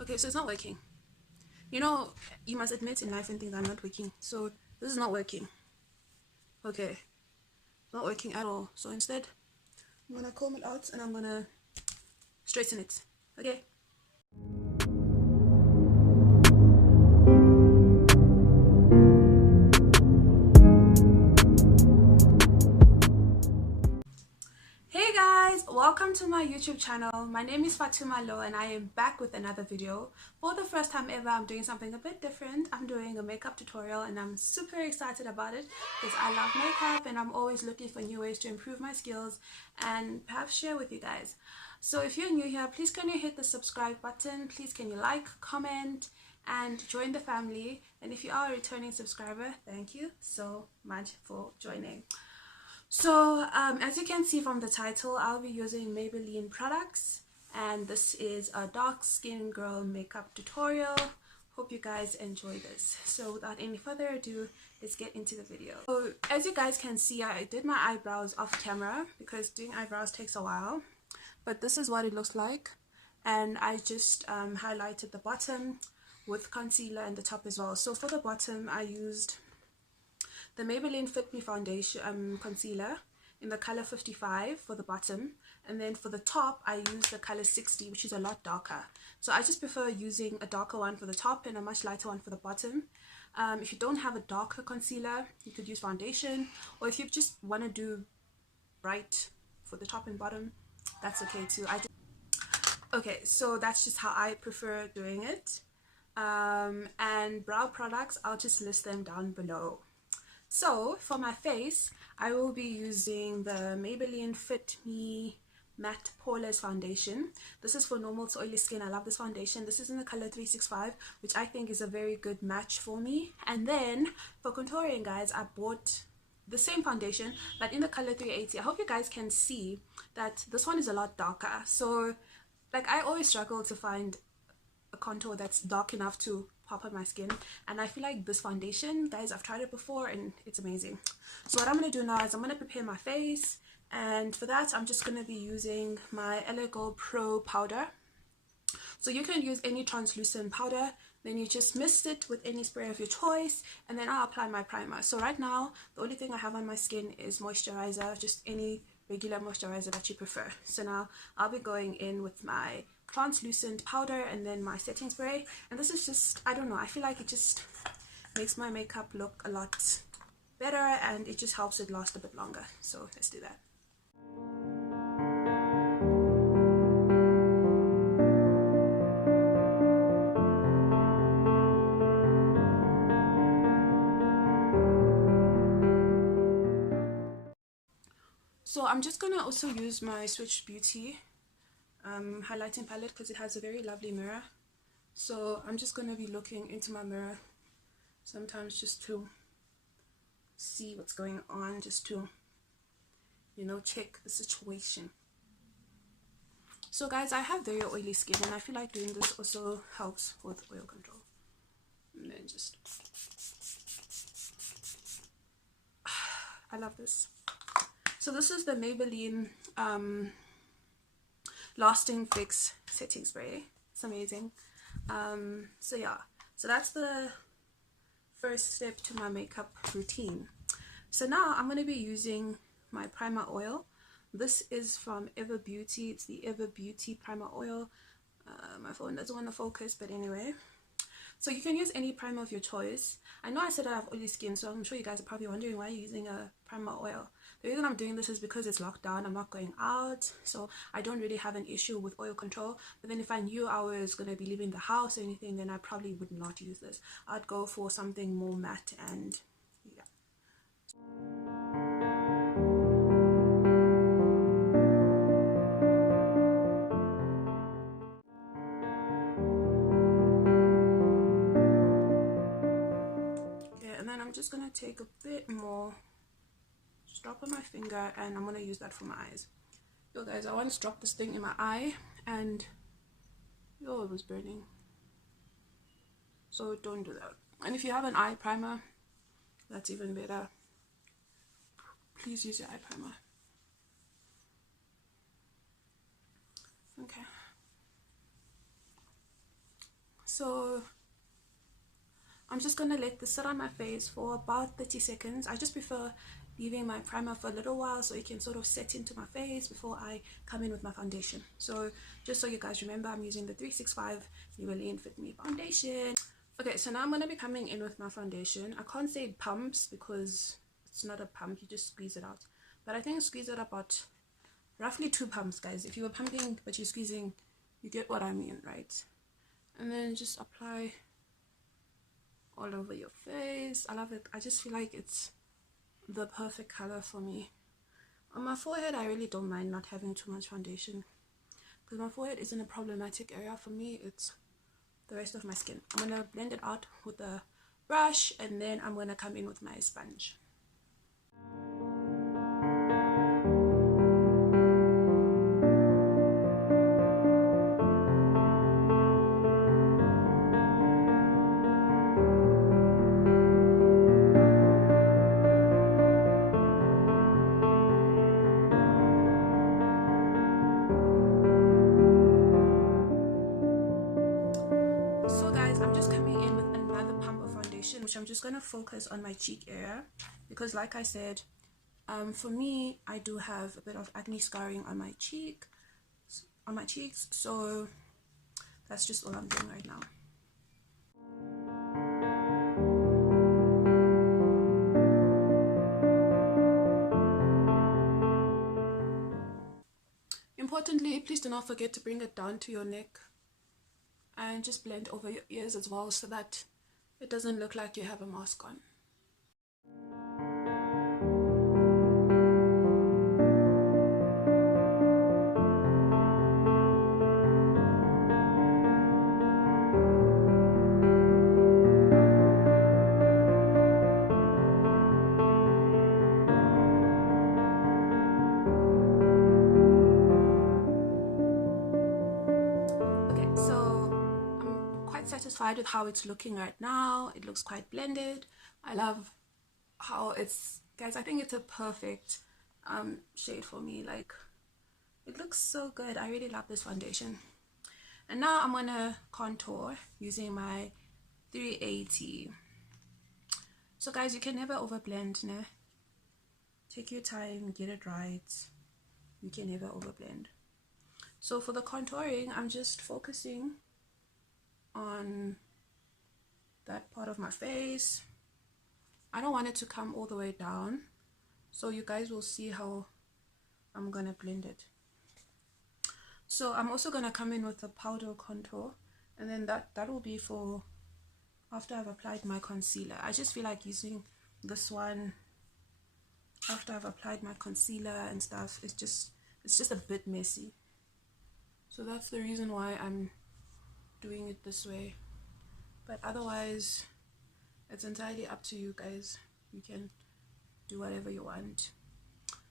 Okay, so it's not working. You know, you must admit in life when things are not working. So this is not working. Okay, not working at all. So instead, I'm gonna comb it out and I'm gonna straighten it. Okay. Hey guys, welcome to my YouTube channel. My name is Fatuma Lo and I am back with another video. For the first time ever, I'm doing something a bit different. I'm doing a makeup tutorial and I'm super excited about it because I love makeup and I'm always looking for new ways to improve my skills and perhaps share with you guys. So if you're new here, please can you hit the subscribe button, please can you like, comment and join the family, and if you are a returning subscriber, thank you so much for joining. So as you can see from the title, I'll be using Maybelline products and this is a dark skin girl makeup tutorial. Hope you guys enjoy this. So without any further ado, let's get into the video. So as you guys can see, I did my eyebrows off camera because doing eyebrows takes a while, but this is what it looks like, and I just highlighted the bottom with concealer and the top as well. So for the bottom, I used the Maybelline Fit Me foundation concealer in the color 55 for the bottom, and then for the top I used the color 60, which is a lot darker. So I just prefer using a darker one for the top and a much lighter one for the bottom. If you don't have a darker concealer, you could use foundation, or if you just want to do bright for the top and bottom, that's okay too. Okay, so that's just how I prefer doing it. And brow products, I'll just list them down below. So for my face, I will be using the Maybelline Fit Me Matte Poreless foundation. This is for normal to oily skin. I love this foundation. This is in the color 365, which I think is a very good match for me. And then for contouring, guys, I bought the same foundation but in the color 380. I hope you guys can see that this one is a lot darker. So like, I always struggle to find a contour that's dark enough to pop on my skin, and I feel like this foundation, guys, I've tried it before and it's amazing. So what I'm going to do now is I'm going to prepare my face, and for that I'm just going to be using my LA Gold Pro powder. So you can use any translucent powder, then you just mist it with any spray of your choice, and then I'll apply my primer. So right now the only thing I have on my skin is moisturizer, just any regular moisturizer that you prefer. So now I'll be going in with my translucent powder and then my setting spray, and this is just, I don't know, I feel like it just makes my makeup look a lot better and it just helps it last a bit longer. So let's do that. So I'm just gonna also use my Swiitchbeauty highlighting palette because it has a very lovely mirror. So I'm just going to be looking into my mirror sometimes just to see what's going on, just to, you know, check the situation. So guys, I have very oily skin and I feel like doing this also helps with oil control. And then just I love this. So this is the Maybelline Lasting Fix setting spray. It's amazing. So yeah, so that's the first step to my makeup routine. So now I'm going to be using my primer oil. This is from Ever Beauty. It's the Ever Beauty primer oil. My phone doesn't want to focus, but anyway. So you can use any primer of your choice. I know I said I have oily skin, so I'm sure you guys are probably wondering why you're using a primer oil. The reason I'm doing this is because it's locked down. I'm not going out, so I don't really have an issue with oil control. But then if I knew I was going to be leaving the house or anything, then I probably would not use this. I'd go for something more matte and yeah. And then I'm just gonna take a bit more, just drop on my finger, and I'm gonna use that for my eyes. Yo guys, I once dropped this thing in my eye and yo, it was burning. So don't do that. And if you have an eye primer, that's even better. Please use your eye primer. Okay. So I'm just gonna let this sit on my face for about 30 seconds. I just prefer leaving my primer for a little while so it can sort of set into my face before I come in with my foundation. So just so you guys remember, I'm using the 365 Maybelline Fit Me foundation. Okay, so now I'm gonna be coming in with my foundation. I can't say it pumps because it's not a pump, you just squeeze it out. But I think squeeze it about roughly 2 pumps, guys. If you were pumping but you're squeezing, you get what I mean, right? And then just apply all over your face. I love it. I just feel like it's the perfect color for me. On my forehead, I really don't mind not having too much foundation because my forehead isn't a problematic area for me. It's the rest of my skin. I'm gonna blend it out with a brush and then I'm gonna come in with my sponge. Which I'm just gonna focus on my cheek area because, like I said, for me, I do have a bit of acne scarring on my cheeks, so that's just all I'm doing right now. Importantly, please do not forget to bring it down to your neck and just blend over your ears as well so that it doesn't look like you have a mask on. Satisfied with how it's looking right now. It looks quite blended. I love how it's, guys, I think it's a perfect shade for me. Like, it looks so good. I really love this foundation. And now I'm gonna contour using my 380. So guys, you can never overblend, ne? Take your time, get it right. You can never overblend. So for the contouring, I'm just focusing on that part of my face. I don't want it to come all the way down, so you guys will see how I'm gonna blend it. So I'm also gonna come in with a powder contour, and then that will be for after I've applied my concealer. I just feel like using this one after I've applied my concealer and stuff. It's just a bit messy, so that's the reason why I'm doing it this way. But otherwise, it's entirely up to you guys. You can do whatever you want.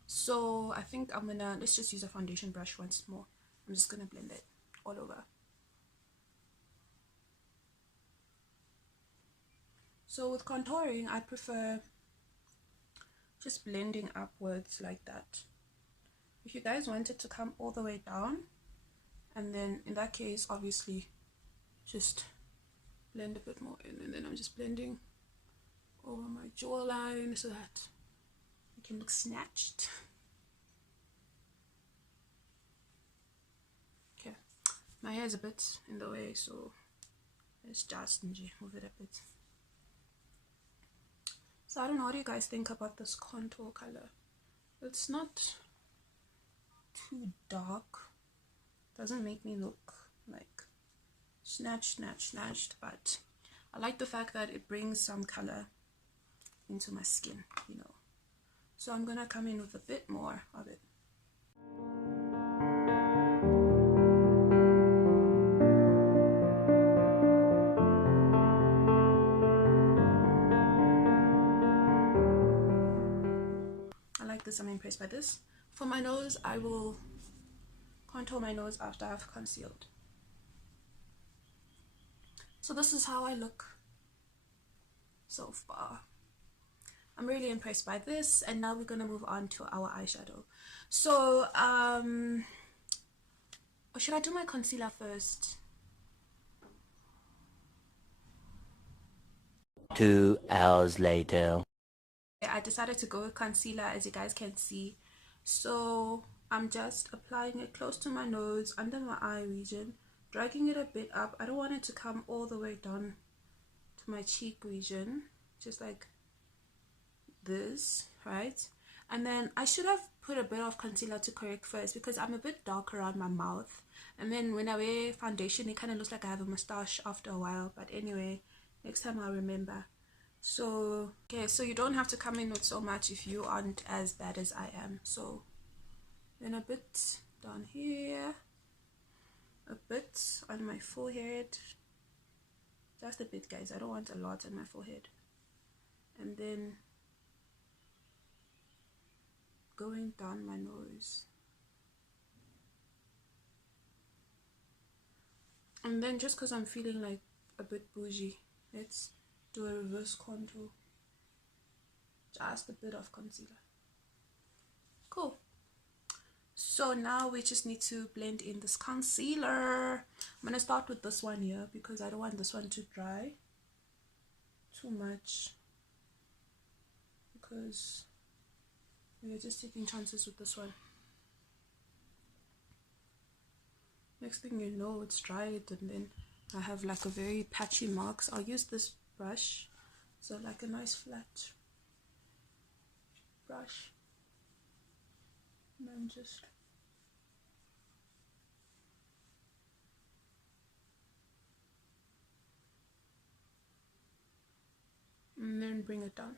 So I think let's just use a foundation brush once more. I'm just gonna blend it all over. So with contouring, I prefer just blending upwards like that. If you guys want it to come all the way down, and then in that case, obviously, just blend a bit more in, and then I'm just blending over my jawline so that it can look snatched. Okay, my hair is a bit in the way, so let's just move it a bit. So I don't know, what do you guys think about this contour color? It's not too dark, doesn't make me look like snatched, but I like the fact that it brings some color into my skin, you know. So I'm gonna come in with a bit more of it. I like this, I'm impressed by this. For my nose, I will contour my nose after I've concealed. So this is how I look so far. I'm really impressed by this, and now we're gonna move on to our eyeshadow. So or should I do my concealer first? 2 hours later. I decided to go with concealer, as you guys can see. So I'm just applying it close to my nose, under my eye region, dragging it a bit up. I don't want it to come all the way down to my cheek region, just like this, right? And then I should have put a bit of concealer to correct first, because I'm a bit dark around my mouth, and then when I wear foundation it kind of looks like I have a mustache after a while. But anyway, next time I'll remember. So okay, so you don't have to come in with so much if you aren't as bad as I am. So then a bit down here, a bit on my forehead, just a bit guys, I don't want a lot on my forehead, and then going down my nose, and then just because I'm feeling like a bit bougie, let's do a reverse contour, just a bit of concealer. Cool. So now we just need to blend in this concealer. I'm gonna start with this one here because I don't want this one to dry too much, because we're just taking chances with this one. Next thing you know, it's dried, and then I have like a very patchy marks. I'll use this brush, so like a nice flat brush, and then just and then bring it down.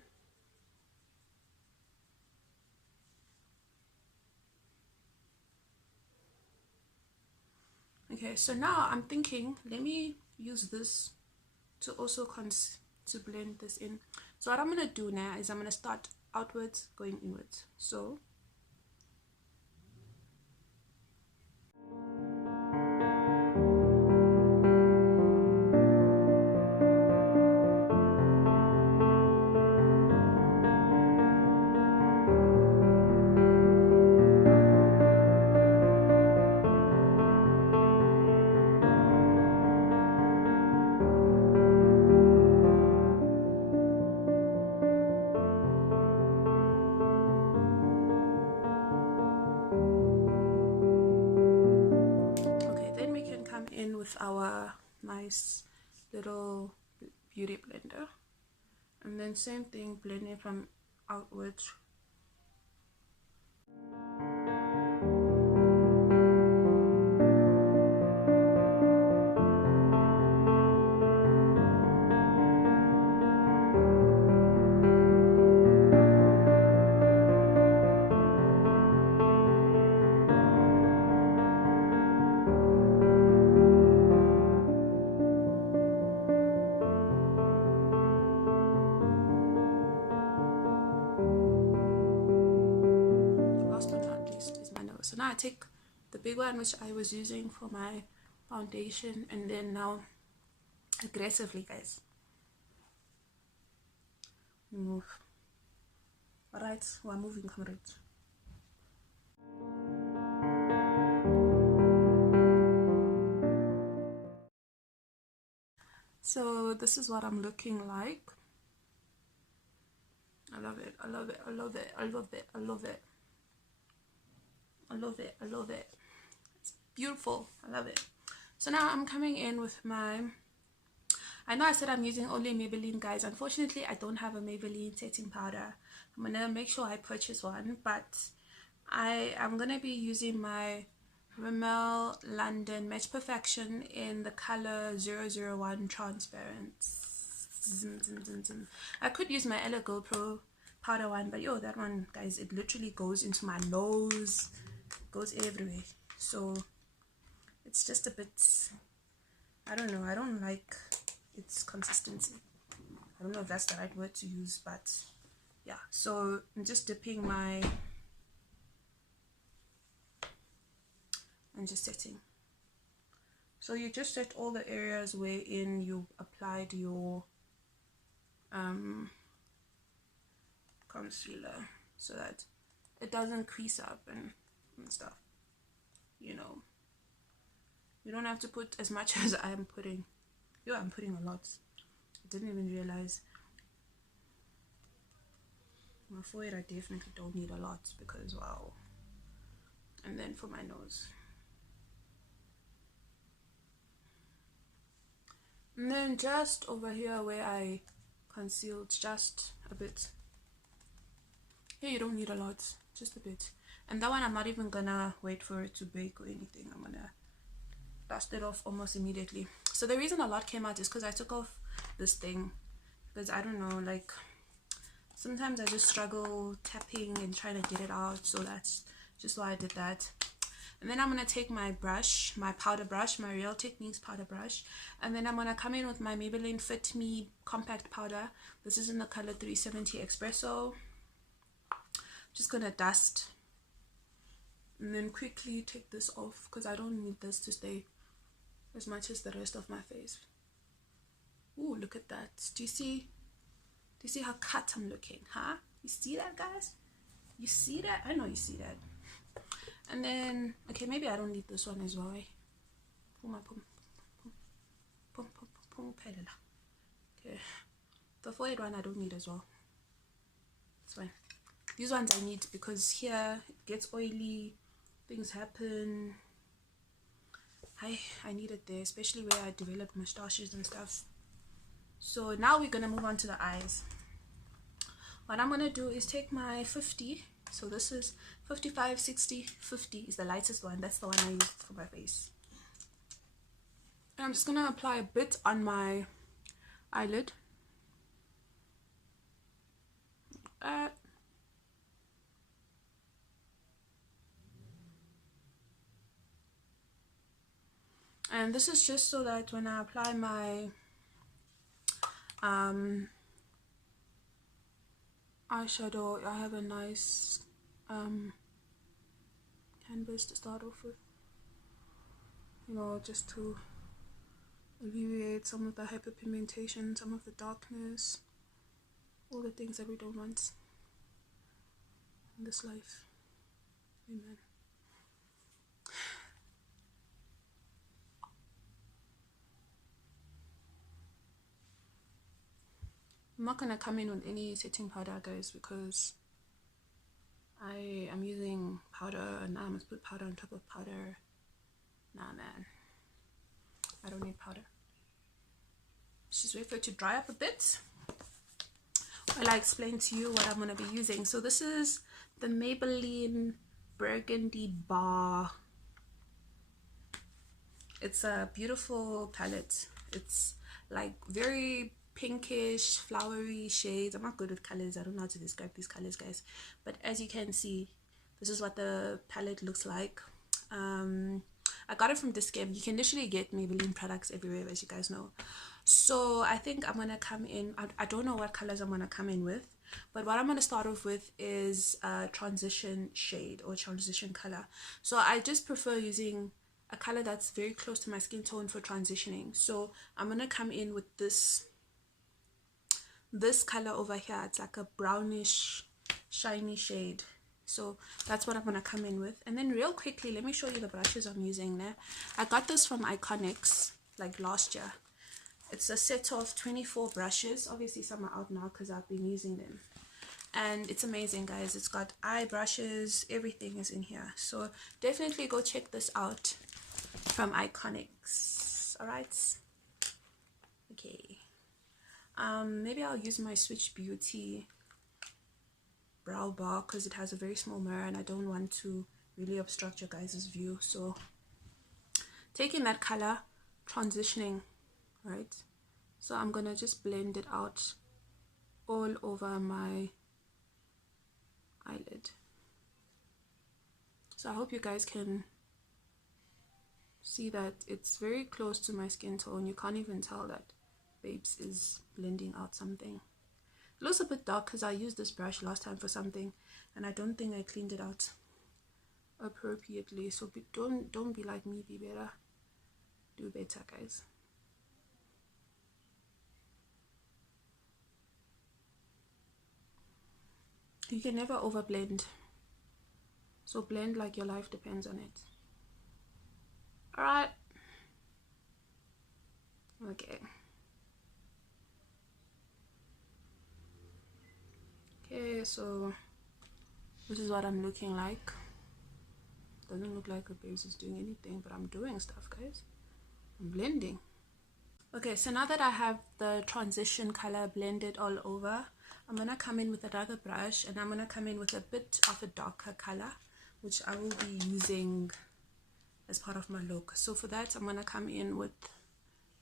Okay, so now I'm thinking, let me use this to also to blend this in. So what I'm gonna do now is I'm gonna start outwards, going inwards. So with our nice little beauty blender, and then same thing, blending from outwards. So now I take the big one, which I was using for my foundation, and then now aggressively, guys, move. All right, we're moving, comrades. So this is what I'm looking like. I love it, I love it, I love it, I love it, I love it, I love it, I love it. It's beautiful, I love it. So now I'm coming in with my, I know I said I'm using only Maybelline, guys. Unfortunately, I don't have a Maybelline setting powder. I'm gonna make sure I purchase one, but I'm gonna be using my Rimmel London Match Perfection in the color 001 transparent. I could use my Ella GoPro powder one, but yo, that one, guys, it literally goes into my nose, goes everywhere. So it's just a bit, I don't know, I don't like its consistency. I don't know if that's the right word to use, but yeah. So I'm just dipping my, I'm just setting. So you just set all the areas wherein you applied your concealer, so that it doesn't crease up and stuff, you know. You don't have to put as much as I'm putting. Yo, I'm putting a lot. I didn't even realize. My forehead, I definitely don't need a lot because wow. And then for my nose. And then just over here where I concealed, just a bit. Here you don't need a lot, just a bit. And that one I'm not even gonna wait for it to bake or anything. I'm gonna dust it off almost immediately. So the reason a lot came out is because I took off this thing, because I don't know, like sometimes I just struggle tapping and trying to get it out, so that's just why I did that. And then I'm going to take my brush, my powder brush, my Real Techniques powder brush, and then I'm going to come in with my Maybelline Fit Me compact powder. This is in the color 370 Expresso. Just going to dust and then quickly take this off because I don't need this to stay as much as the rest of my face. Ooh, look at that. Do you see how cut I'm looking, huh? You see that, guys? You see that? I know you see that. And then, okay, maybe I don't need this one as well. Okay, the forehead one I don't need as well. It's fine. These ones I need because here it gets oily, things happen. I need it there, especially where I develop moustaches and stuff. So now we're gonna move on to the eyes. What I'm gonna do is take my 50. So this is 55, 60, 50 is the lightest one. That's the one I used for my face. And I'm just gonna apply a bit on my eyelid. And this is just so that when I apply my eyeshadow, I have a nice canvas to start off with, you know, just to alleviate some of the hyperpigmentation, some of the darkness, all the things that we don't want in this life. Amen. I'm not gonna come in with any setting powder, guys, because I am using powder and now I must put powder on top of powder. Nah, man, I don't need powder. Let's just wait for it to dry up a bit while I explain to you what I'm gonna be using. So this is the Maybelline Burgandy Bar. It's a beautiful palette. It's like very pinkish, flowery shades. I'm not good with colors. I don't know how to describe these colors, guys. But as you can see, this is what the palette looks like. I got it from DARKSKIN. You can literally get Maybelline products everywhere, as you guys know. So I think I'm gonna come in. I don't know what colors I'm gonna come in with, but what I'm gonna start off with is a transition shade or transition color. So I just prefer using a color that's very close to my skin tone for transitioning. So I'm gonna come in with this color over here. It's like a brownish shiny shade. So that's what I'm gonna come in with. And then real quickly, let me show you the brushes I'm using there. I got this from Iconics like last year. It's a set of 24 brushes. Obviously some are out now because I've been using them, and it's amazing, guys. It's got eye brushes, everything is in here. So definitely go check this out from Iconics. All right, okay. Maybe I'll use my Swiitchbeauty brow bar because it has a very small mirror and I don't want to really obstruct your guys' view. So taking that color, transitioning, right? So I'm gonna just blend it out all over my eyelid. So I hope you guys can see that it's very close to my skin tone. You can't even tell that Babes is blending out something. It looks a bit dark because I used this brush last time for something and I don't think I cleaned it out appropriately. So don't be like me, be better. Do better, guys. You can never overblend. So blend like your life depends on it. Alright. Okay. Okay, Okay, so this is what I'm looking like. Doesn't look like a base is doing anything, but I'm doing stuff, guys. I'm blending. Okay, so now that I have the transition color blended all over, I'm gonna come in with another brush, and I'm gonna come in with a bit of a darker color, which I will be using as part of my look. So for that, I'm gonna come in with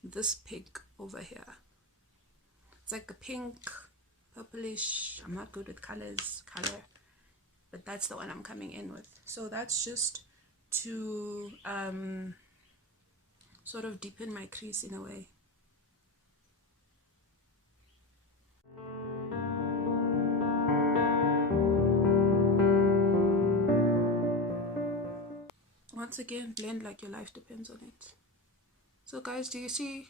this pink over here. It's like a pink, purplish. I'm not good with color, but that's the one I'm coming in with. So that's just to sort of deepen my crease in a way. Once again, blend like your life depends on it. So guys, do you see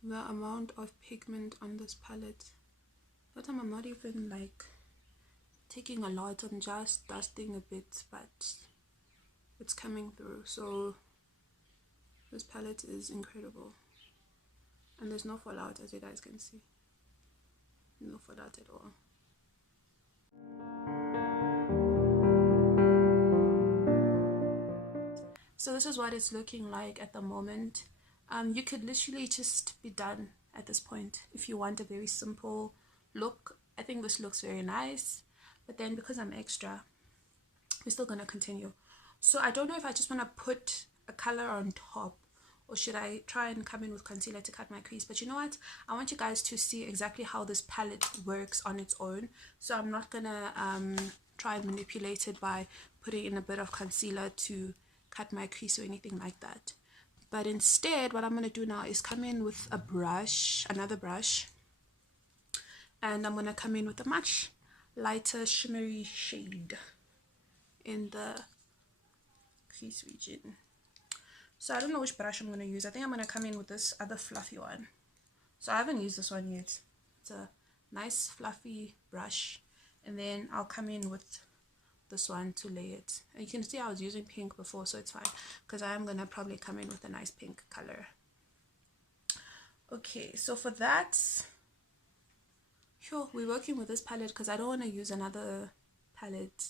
the amount of pigment on this palette? That time I'm not even like taking a lot, I'm just dusting a bit, but it's coming through. So this palette is incredible, and there's no fallout, as you guys can see. No fallout at all. So this is what it's looking like at the moment. You could literally just be done at this point if you want a very simple look. I think this looks very nice, but then because I'm extra, we're still gonna continue. So I don't know if I just want to put a color on top, or should I try and come in with concealer to cut my crease. But you know what, I want you guys to see exactly how this palette works on its own. So I'm not gonna try and manipulate it by putting in a bit of concealer to cut my crease or anything like that. But instead, what I'm going to do now is come in with a brush, another brush, and I'm going to come in with a much lighter shimmery shade in the crease region. So I don't know which brush I'm going to use. I think I'm going to come in with this other fluffy one. So I haven't used this one yet. It's a nice fluffy brush, and then I'll come in with this one to lay it. And you can see I was using pink before, so it's fine, because I am gonna probably come in with a nice pink color. Okay, so for that, sure, we're working with this palette because I don't want to use another palette.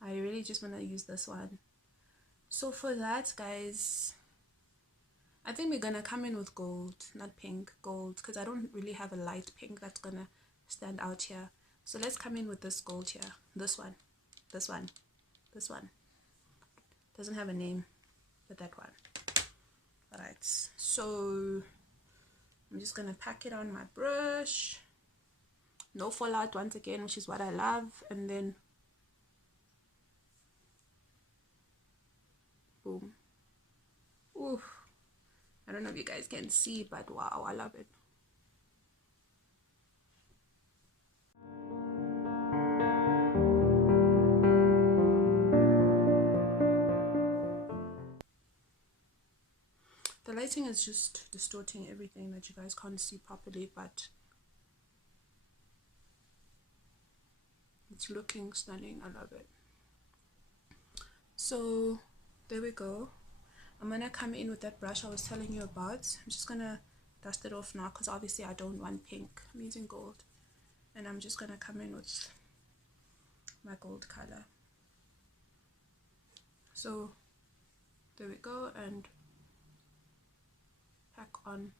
I really just want to use this one. So for that, guys, I think we're gonna come in with gold, not pink, gold, because I don't really have a light pink that's gonna stand out here. So let's come in with this gold here, this one. This one doesn't have a name, but that one. All right, so I'm just gonna pack it on my brush. No fallout once again, which is what I love. And then boom. Ooh, I don't know if you guys can see, but wow, I love it. The lighting is just distorting everything that you guys can't see properly, but it's looking stunning. I love it. So there we go. I'm gonna come in with that brush I was telling you about. I'm just gonna dust it off now because obviously I don't want pink. I'm using gold, and I'm just gonna come in with my gold color. So there we go, and pack on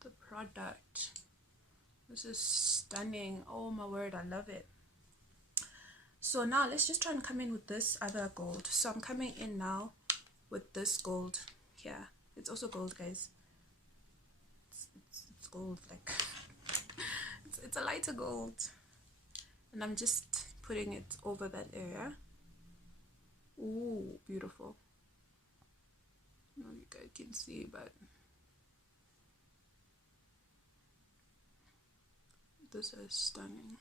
the product. This is stunning. Oh my word, I love it. So now let's just try and come in with this other gold. So I'm coming in now with this gold here. It's also gold, guys. It's gold, like it's a lighter gold, and I'm just putting it over that area. Ooh, beautiful. I don't know if you guys can see, but this is stunning.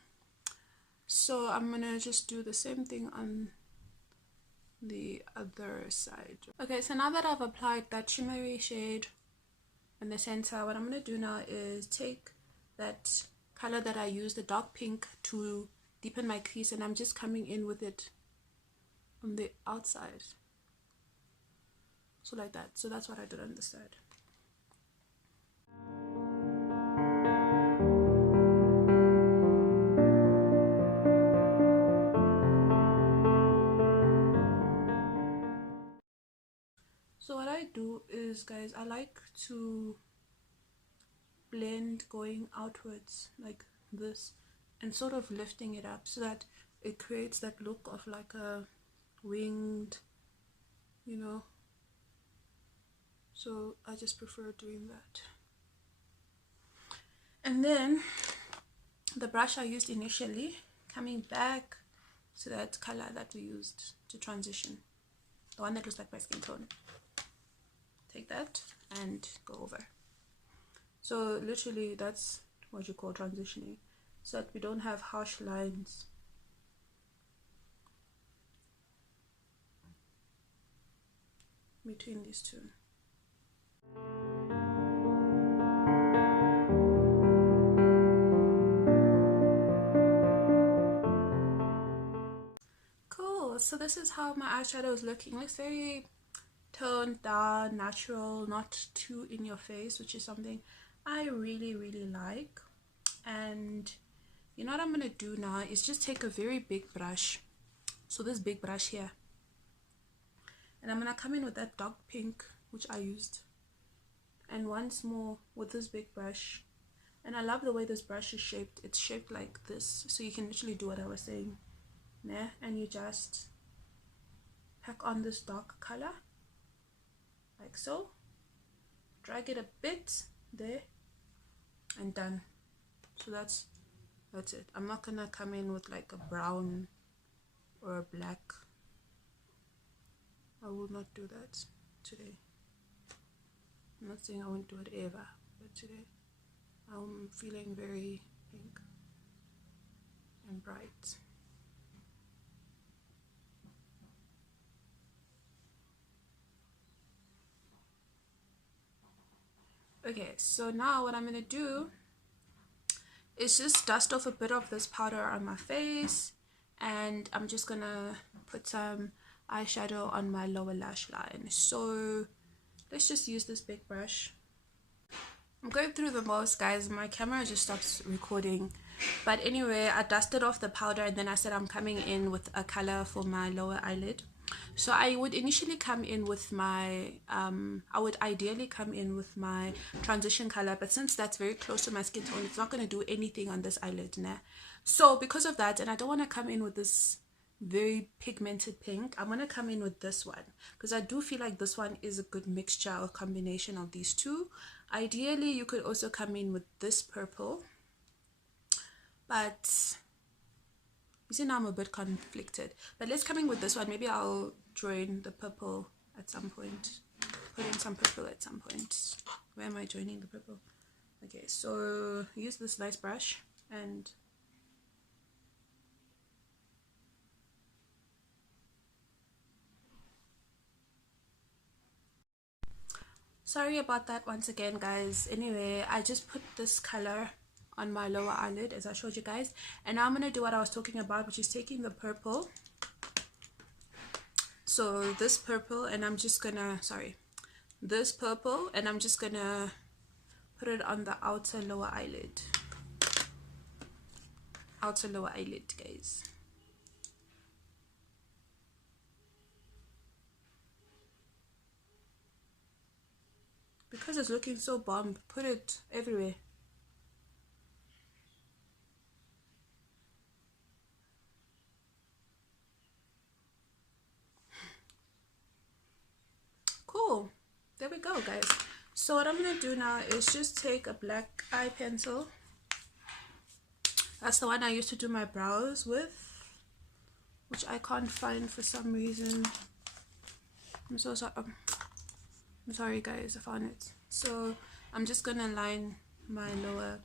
So I'm gonna just do the same thing on the other side. Okay, so now that I've applied that shimmery shade in the center, what I'm gonna do now is take that color that I used, the dark pink, to deepen my crease, and I'm just coming in with it on the outside. So like that. So that's what I did on the side. is, guys, I like to blend going outwards like this and sort of lifting it up so that it creates that look of like a winged, you know. So I just prefer doing that. And then the brush I used initially, coming back to that color that we used to transition, the one that looks like my skin tone, take that and go over. So literally that's what you call transitioning, so that we don't have harsh lines. Between these two. Cool, so this is how my eyeshadow is looking. It looks very toned down, natural, not too in your face, which is something I really like. And you know what I'm gonna do now is just take a very big brush, so this big brush here, and I'm gonna come in with that dark pink which I used, and once more with this big brush. And I love the way this brush is shaped. It's shaped like this, so you can literally do what I was saying, yeah? And you just pack on this dark color like so, drag it a bit there, and done. So that's it. I'm not gonna come in with like a brown or a black. I will not do that today. I'm not saying I won't do it ever, but today I'm feeling very pink and bright. Okay, so now what I'm gonna do is just dust off a bit of this powder on my face, and I'm just gonna put some eyeshadow on my lower lash line. So let's just use this big brush. I'm going through the most, guys. My camera just stops recording. But anyway, I dusted off the powder, and then I said I'm coming in with a color for my lower eyelid. So I would initially come in with my I would ideally come in with my transition color, but since that's very close to my skin tone, it's not going to do anything on this eyelid, nah. So because of that, and I don't want to come in with this very pigmented pink, I'm going to come in with this one, because I do feel like this one is a good mixture or combination of these two. Ideally you could also come in with this purple, but you see now I'm a bit conflicted. But let's come in with this one. Maybe I'll join the purple at some point, put in some purple at some point. Where am I joining the purple? Okay, so use this nice brush and sorry about that once again, guys. Anyway, I just put this color on my lower eyelid as I showed you guys, and now I'm gonna do what I was talking about, which is taking the purple, so this purple, and I'm just gonna this purple, and I'm just gonna put it on the outer lower eyelid, guys. Because it's looking so bomb, put it everywhere. Cool, there we go, guys. So what I'm gonna do now is just take a black eye pencil. That's the one I used to do my brows with, which I can't find for some reason. I'm so sorry. I'm sorry, guys, I found it. So I'm just gonna line my lower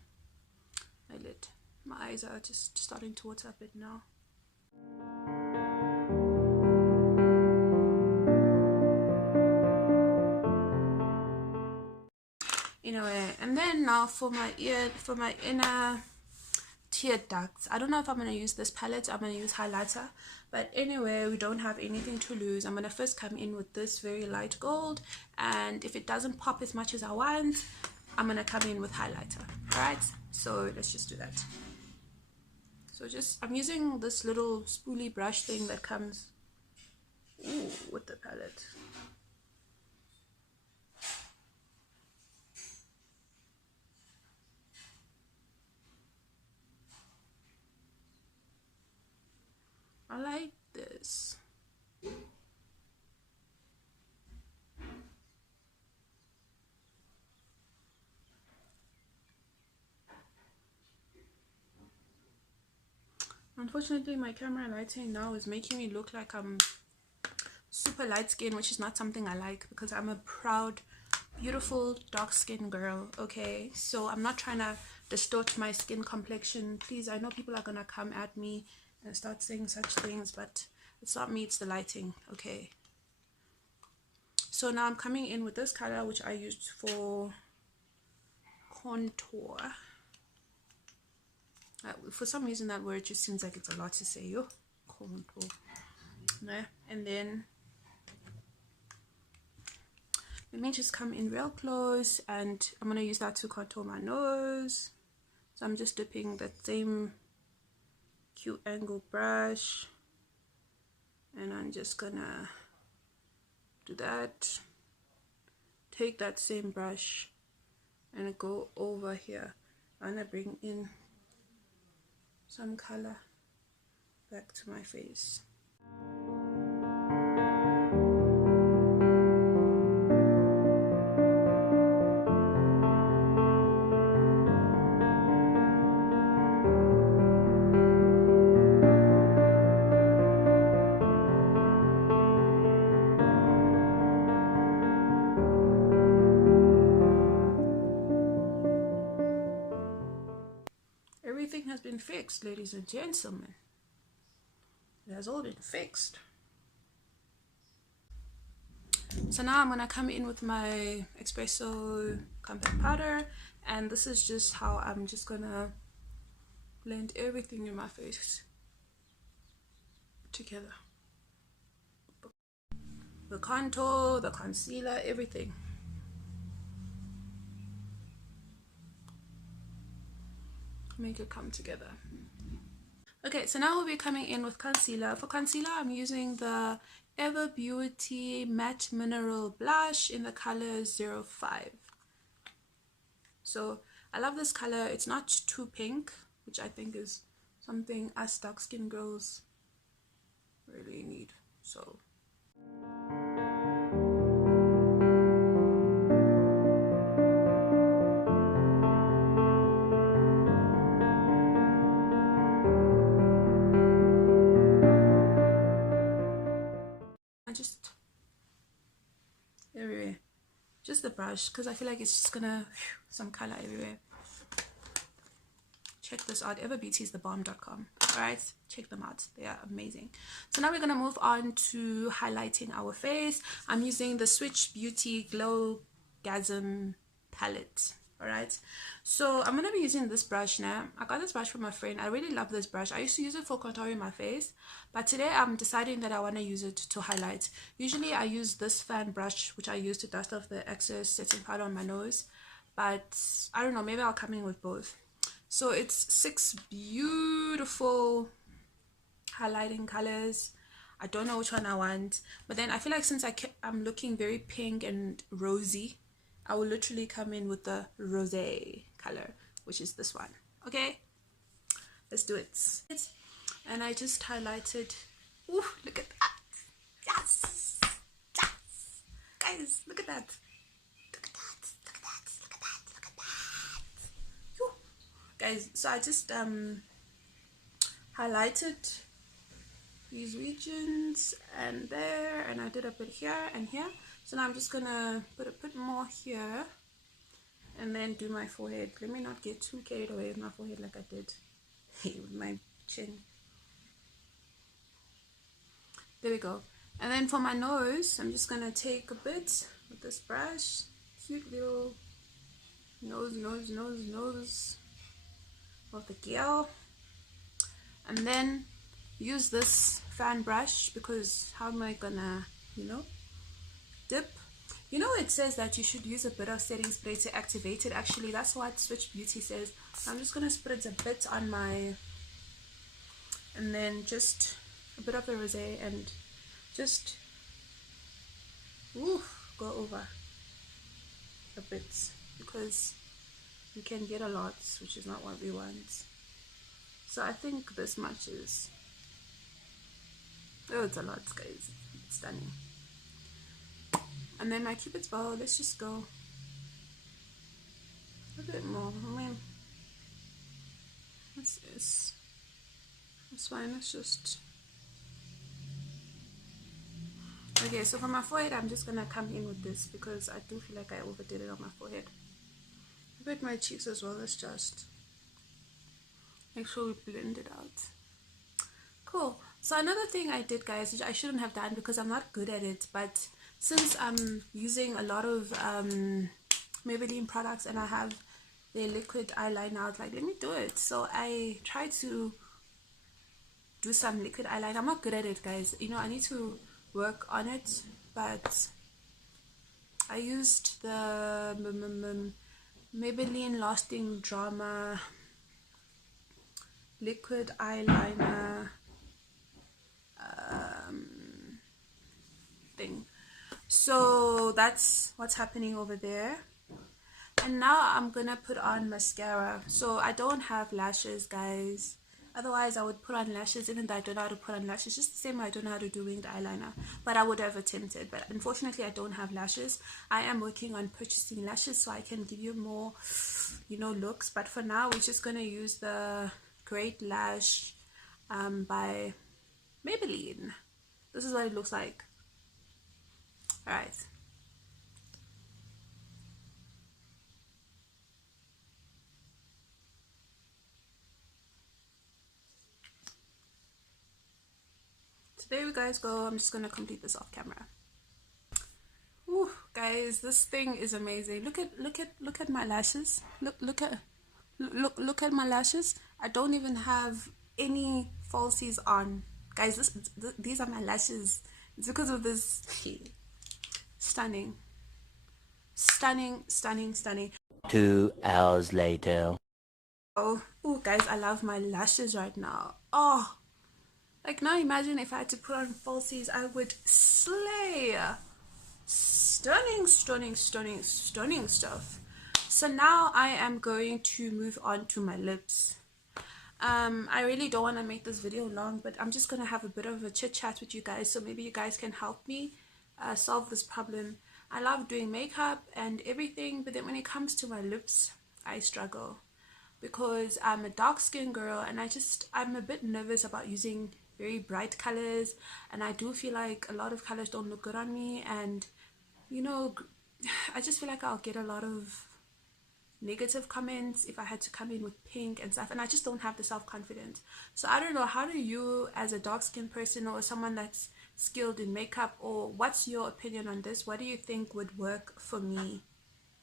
eyelid. My eyes are just starting to water a bit now. Anyway, and then now for my inner tear ducts, I don't know if I'm going to use this palette. I'm going to use highlighter, but anyway, we don't have anything to lose. I'm going to first come in with this very light gold, and if it doesn't pop as much as I want, I'm going to come in with highlighter. Alright, so let's just do that. So I'm using this little spoolie brush thing that comes with the palette. I like this. Unfortunately, my camera lighting now is making me look like I'm super light skin, which is not something I like because I'm a proud, beautiful, dark skin girl, okay? So I'm not trying to distort my skin complexion. Please, I know people are gonna come at me and start saying such things, but it's not me, it's the lighting, okay? So now I'm coming in with this color, which I used for contour. For some reason that word just seems like it's a lot to say, yo, contour. Yeah. And then let me just come in real close, and I'm gonna use that to contour my nose. So I'm just dipping that same cute angle brush, and I'm just gonna do that. Take that same brush and go over here. I'm gonna bring in some color back to my face. Everything has been fixed, ladies and gentlemen. It has all been fixed. So now I'm gonna come in with my Expresso compact powder, and this is just how I'm just gonna blend everything in my face together. The contour, the concealer, everything. Make it come together. Okay, so now we'll be coming in with concealer. For concealer, I'm using the Beauty Matte Mineral Blush in the color 05. So I love this color. It's not too pink, which I think is something us dark skin girls really need. So just everywhere, just the brush, because I feel like it's just gonna some color everywhere. Check this out. Everbeauty is thebomb.com. Alright, check them out, they are amazing. So now we're gonna move on to highlighting our face. I'm using the Swiitchbeauty Glowgasm palette. Alright, so I'm gonna be using this brush now. I got this brush from a friend. I really love this brush. I used to use it for contouring my face, but today I'm deciding that I want to use it to highlight. Usually I use this fan brush, which I use to dust off the excess setting powder on my nose, but I don't know, maybe I'll come in with both. So it's 6 beautiful highlighting colors. I don't know which one I want, but then I feel like since I'm looking very pink and rosy, I will literally come in with the Rosé color, which is this one. Okay, let's do it. And I just highlighted. Ooh, look at that. Yes, yes, guys, look at that. Look at that. Look at that. Look at that. Look at that. Whew. Guys, so I just highlighted these regions and there, and I did a bit here and here. So now I'm just gonna put a bit more here and then do my forehead. Let me not get too carried away with my forehead like I did with my chin. There we go. And then for my nose, I'm just gonna take a bit with this brush. Cute little nose of the girl. And then use this fan brush, because how am I gonna, dip? It says that you should use a bit of setting spray to activate it. Actually, that's what Swiitchbeauty says. So I'm just gonna spritz a bit on my, and then just a bit of the rosé, and just go over a bit, because you can get a lot, which is not what we want. So I think this much is Oh, it's a lot, guys. It's stunning. And then my Cupid's bow, let's just go a bit more. I mean, this is, that's fine. Let's just, okay, so for my forehead, I'm just gonna come in with this because I do feel like I overdid it on my forehead. A bit my cheeks as well. Let's just make sure we blend it out. Cool. So another thing I did, guys, which I shouldn't have done because I'm not good at it, but since I'm using a lot of Maybelline products and I have their liquid eyeliner, I was like, let me do it. So I tried to do some liquid eyeliner. I'm not good at it, guys. You know, I need to work on it, but I used the Maybelline Lasting Drama liquid eyeliner thing. So that's what's happening over there. And now I'm gonna put on mascara. So I don't have lashes, guys. Otherwise I would put on lashes, even though I don't know how to put on lashes. Just the same way I don't know how to do winged eyeliner, but I would have attempted. But unfortunately I don't have lashes. I am working on purchasing lashes so I can give you more, you know, looks. But for now we're just gonna use the Great Lash by Maybelline. This is what it looks like. Alright. So there you guys go. I'm just gonna complete this off camera. Ooh, guys, this thing is amazing. Look at my lashes. Look at my lashes. I don't even have any falsies on. Guys, these are my lashes. It's because of this. Stunning. Stunning, stunning, stunning. 2 hours later. Oh, guys, I love my lashes right now. Oh, like now imagine if I had to put on falsies, I would slay. Stunning, stunning, stunning, stunning stuff. So now I am going to move on to my lips. I really don't want to make this video long, but I'm just going to have a bit of a chit chat with you guys, so maybe you guys can help me solve this problem. I love doing makeup and everything, but then when it comes to my lips, I struggle because I'm a dark skin girl and I'm a bit nervous about using very bright colors, and I do feel like a lot of colors don't look good on me, and you know, I just feel like I'll get a lot of negative comments if I had to come in with pink and stuff, and I just don't have the self-confidence. So I don't know, how do you, as a dark skinned person or someone that's skilled in makeup, or what's your opinion on this? What do you think would work for me?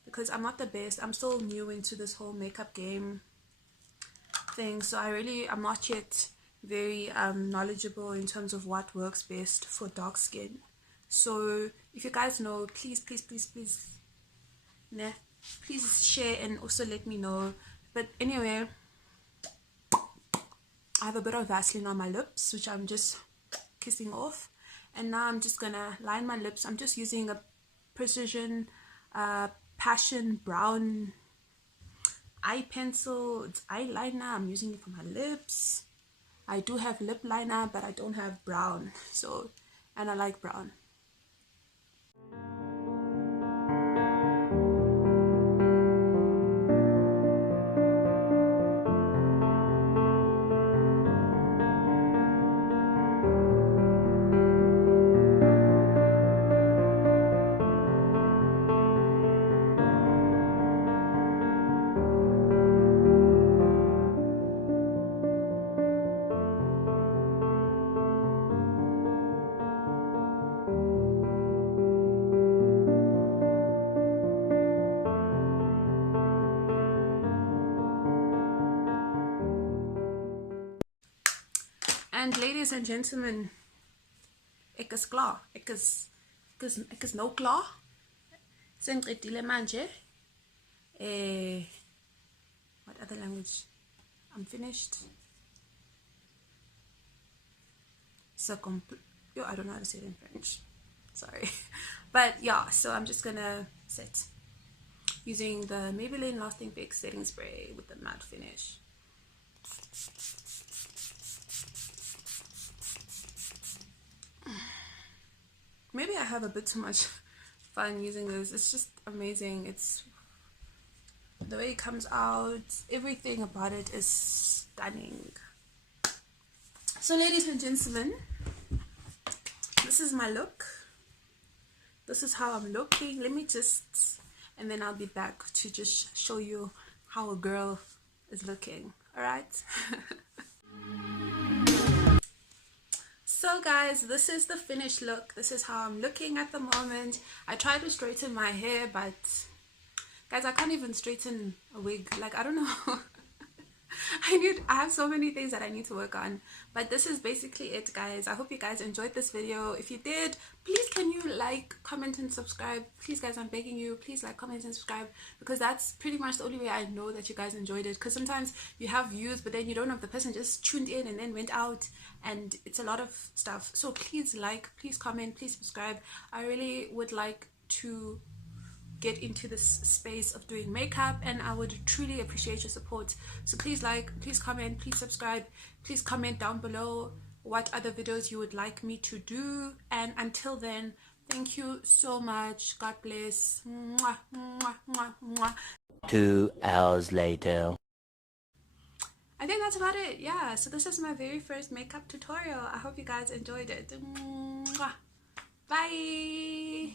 Because I'm not the best. I'm still new into this whole makeup game thing, so I'm not yet very knowledgeable in terms of what works best for dark skin. So if you guys know, please share and also let me know. But anyway, I have a bit of Vaseline on my lips, which I'm just kissing off, and now I'm just gonna line my lips. I'm just using a Precision Passion Brown eye pencil. It's eyeliner. I'm using it for my lips. I do have lip liner, but I don't have brown, so, and I like brown. And ladies and gentlemen, ek is klaar. Ek is nou klaar. Sengqedile manje. What other language? I'm finished. So I don't know how to say it in French. Sorry. But yeah, so I'm just gonna set using the Maybelline Lasting Fix setting spray with the matte finish. maybe I have a bit too much fun using this. It's just amazing. It's the way it comes out, everything about it is stunning. So ladies and gentlemen, this is my look. This is how I'm looking. Let me just, and then I'll be back to just show you how a girl is looking. All right. So guys, this is the finished look. This is how I'm looking at the moment. I tried to straighten my hair, but guys, I can't even straighten a wig. Like, I don't know. I have so many things that I need to work on, but this is basically it, guys. I hope you guys enjoyed this video. If you did, please can you like, comment, and subscribe. Please guys, I'm begging you, please like, comment, and subscribe, because that's pretty much the only way I know that you guys enjoyed it. Because sometimes you have views, but then you don't know if the person just tuned in and then went out, and it's a lot of stuff. So please like, please comment, please subscribe. I really would like to get into this space of doing makeup, and I would truly appreciate your support. So please like, please comment, please subscribe, please comment down below what other videos you would like me to do. And until then, thank you so much. God bless. Mwah, mwah, mwah, mwah. 2 hours later. I think that's about it. Yeah, so this is my very first makeup tutorial. I hope you guys enjoyed it. Mwah. Bye.